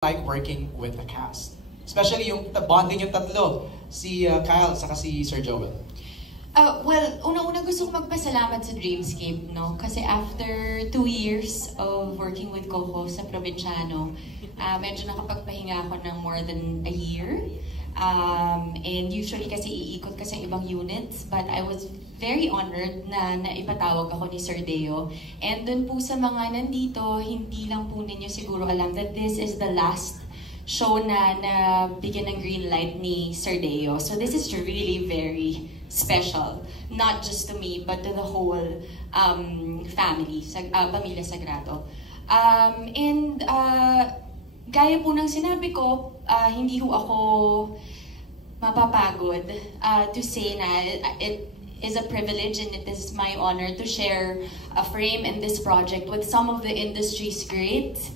like working with the cast? Especially yung bonding yung tatlo, si Kyle saka si Sir Joel. Well, unang-una gusto ko magpasalamat sa Dreamscape, no? Kasi after 2 years of working with Coco sa Provinciano, medyo nakapagpahinga ako ng more than a year. And usually kasi iikot ka sa ibang units, but I was very honored na naipatawag ako ni Sir Deo. And dun po sa mga nandito, hindi lang po ninyo siguro alam that this is the last show na bigyan ng green light ni Sir Deo. So this is really very special, not just to me, but to the whole family, Pamilya Sagrado. Gaya po ng sinabi ko, hindi ho ako mapapagod to say na it is a privilege and it is my honor to share a frame in this project with some of the industry's greats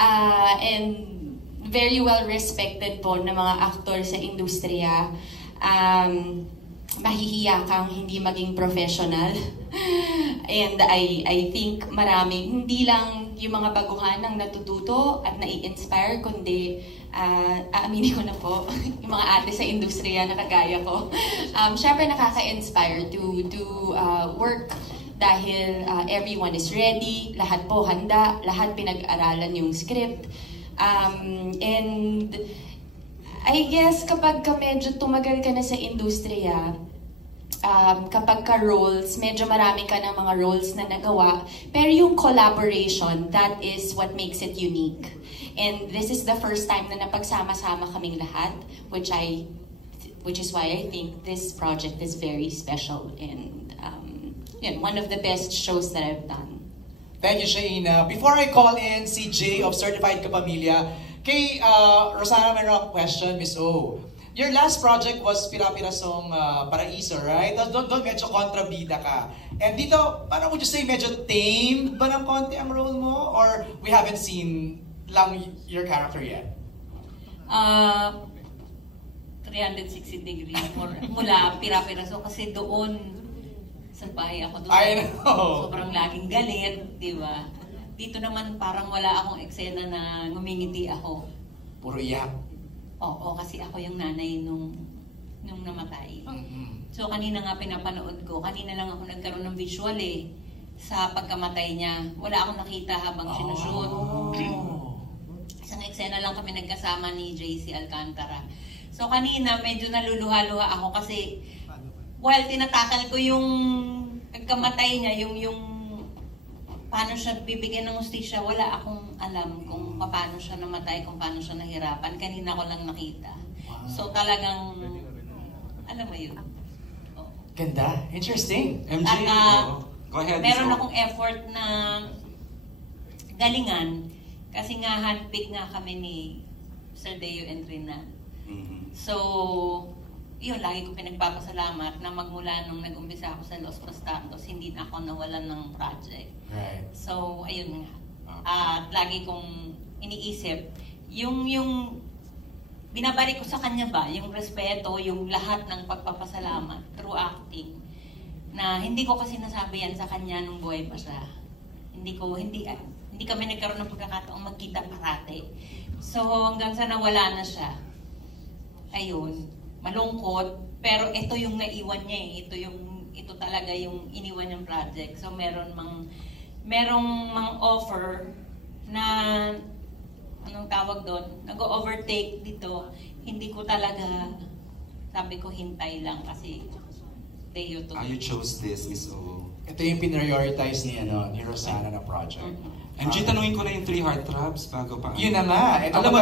and very well respected po na mga aktor sa industriya. Mahihiya kang hindi maging professional. And I think maraming, hindi lang yung mga baguhan ang natututo at nai-inspire, kundi aaminin ko na po, yung mga ate sa industriya na kagaya ko. Syempre nakaka-inspire to work dahil everyone is ready, lahat po handa, lahat pinag-aralan yung script. And I guess kapag medyo tumagal ka na sa industriya, kapag ka-roles, medyo marami ka ng mga roles na nagawa, pero yung collaboration, that is what makes it unique. And this is the first time na napagsama-sama kaming lahat, which is why I think this project is very special and one of the best shows that I've done. Thank you, Shaina. Before I call in si Jay of Certified Kapamilya, kay Rosana, meron akong question, Miss O. Your last project was Pira-Pirasong Paraiso, right? Doon medyo kontrabida ka. And dito, parang would you say medyo tame ba ng konti ang role mo? Or we haven't seen lang your character yet? 360 degrees mula Pira-Piraso kasi doon sa bahay ako doon. I know. Sobrang laging galit, di ba? Dito naman parang wala akong eksena na ngumingiti ako. Puro iyak. Oo, kasi ako yung nanay nung namatay. So kanina nga pinapanood ko, kanina lang ako nagkaroon ng visual sa pagkamatay niya. Wala akong nakita habang sinushoot. Isang eksena lang kami nagkasama ni JC Alcantara. So kanina medyo naluluha-luha ako kasi while tinatakal ko yung pagkamatay niya, yung paano siya bibigyan ng hustisya, wala akong alam kung paano siya namatay, kung paano siya nahirapan. Kanina ko lang nakita. So talagang, alam mo yun. Oh. Ganda. Interesting. MJ, go ahead. Meron akong effort na galingan kasi nga handpick nga kami ni Sir Deo and Rina. So, yun, lagi ko pinagpapasalamat na magmula nung nag-umpisa ako sa Los Prostatos, hindi na ako nawalan ng project. Right. So, ayun nga. At lagi kong iniisip, yung binabalik ko sa kanya ba, yung respeto, yung lahat ng pagpapasalamat through acting, na hindi ko kasi nasabi yan sa kanya nung buhay pa siya. Hindi kami nagkaroon ng pagkakataong magkita parate. So, hanggang sa nawala na siya, ayun, malungkot, pero ito yung naiwan niya ito talaga yung iniwan niyang project. So merong mang offer na anong tawag doon, nag-overtake dito. Hindi ko talaga, sabi ko hintay lang kasi Deo to. You chose this, Miss O. Ito yung pinrioritize ni Rosana na project. MJ, tanungin ko na yung 3 heartthrobs bago pa. Yun na nga. Ito Alam mo